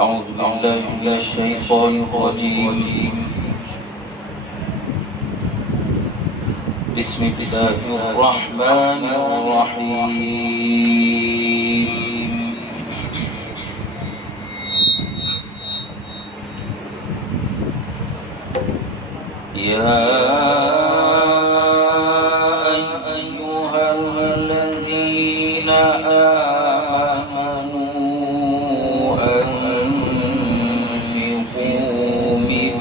أعوذ بالله من الشيطان الرجيم. بسم الله الرحمن الرحيم. يا أيها الذين آمنوا أنفقوا مما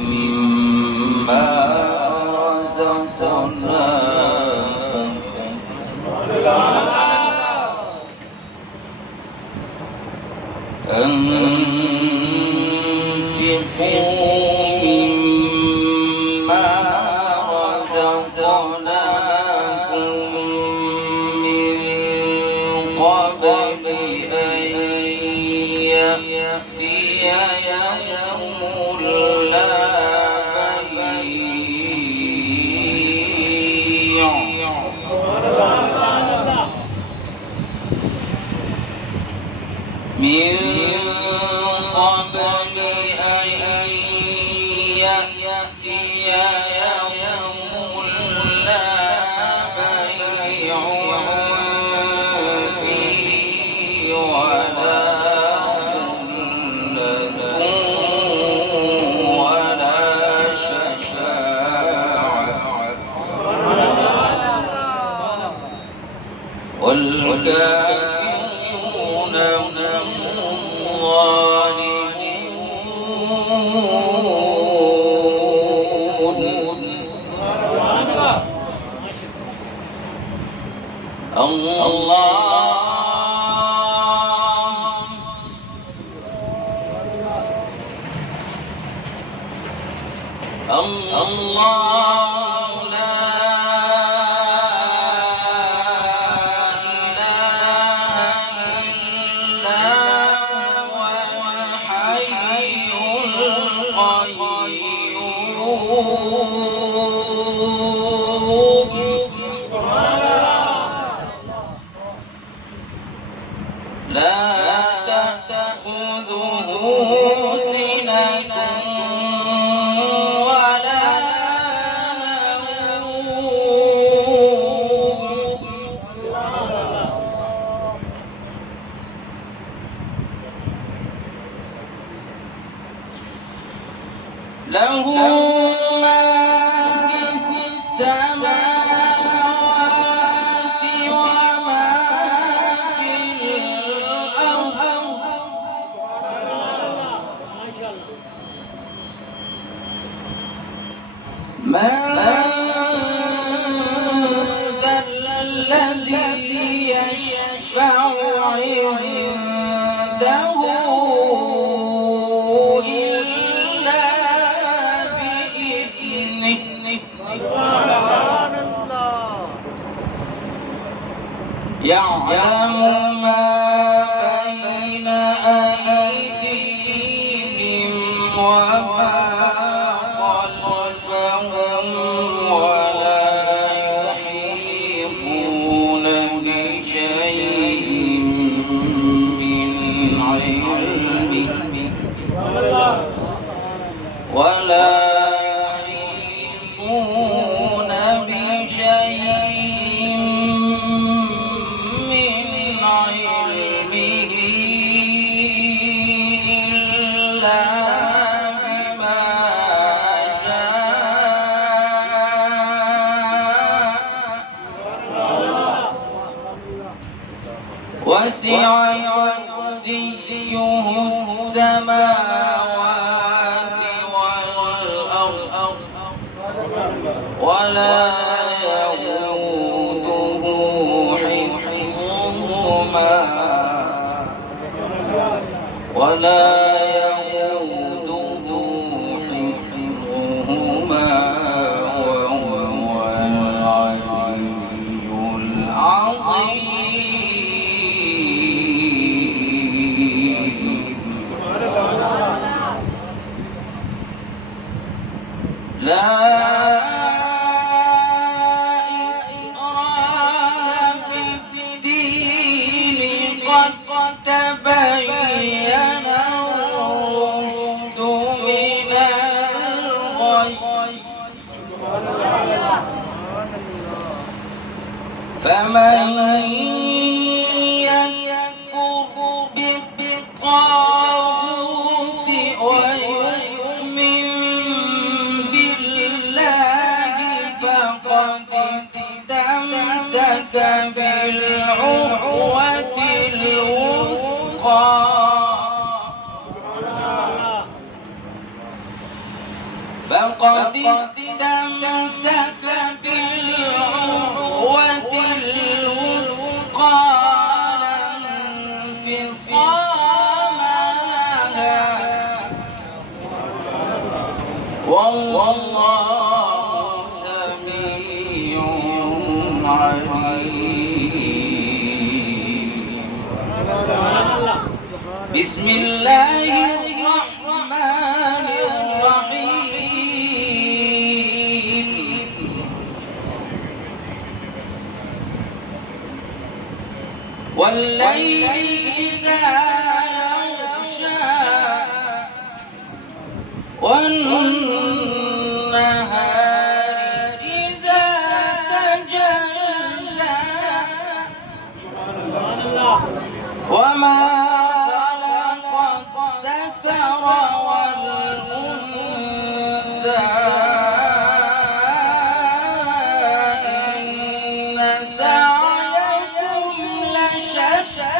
رزقناكم من قبل أن يأتي يوم لا بيع من قبل أن يأتي يوم لا بيع فيه ولا خلة ولا شفاعة والكافرون هم الظالمون. الله لا إله إلا هو الحي القيوم لا تأخذه سنة ولا نوم له ما في السماوات وما في الأرض. من ذا الذي يشفع عنده إلا بإذنه يعلم ما بين أيديهم وما خلفهم ولا يحيطون بشيء من علمه ولا يحيطون بشيء من علمه إلا بما شاء وسع كرسيه السماوات والأرض ولا يئوده حفظهما ولا يئوده حفظهما وهو العلي العظيم. لا إكراه في الدين قد تبين فمن يكفر بالطاغوت ويؤمن بالله فقد استمسك بالعروة الوثقى فقد استمسك بالعروة الوثقى لا انفصام لها والله سميع عليم. بسم الله الرحمن الرحيم. والليل إذا يغشى والنهار إذا تجلى وما خلق الذكر والأنثى إن سعيكم لشتى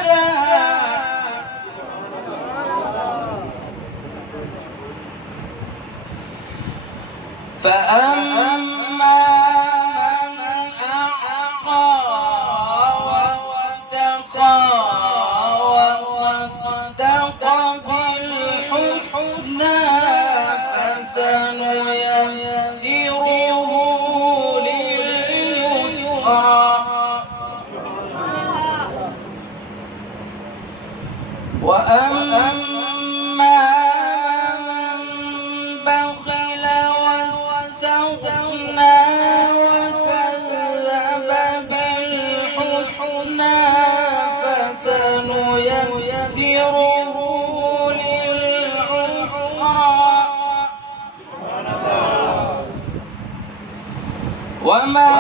فأما من أعطى واتقى وصدق بالحسنى فسنيسره لليسرى وأما من بخل واستغنى وكذب بالحسنى فسنيسره للعسرى وما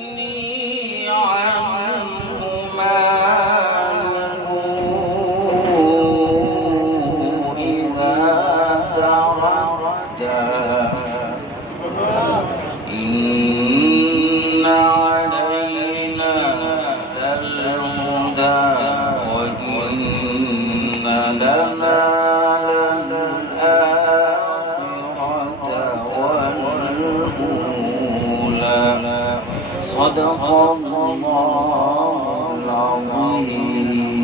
يغني عنه ماله إذا تردى إن علينا للهدى وإن لنا للآخرة والأولى صدق الله العظيم.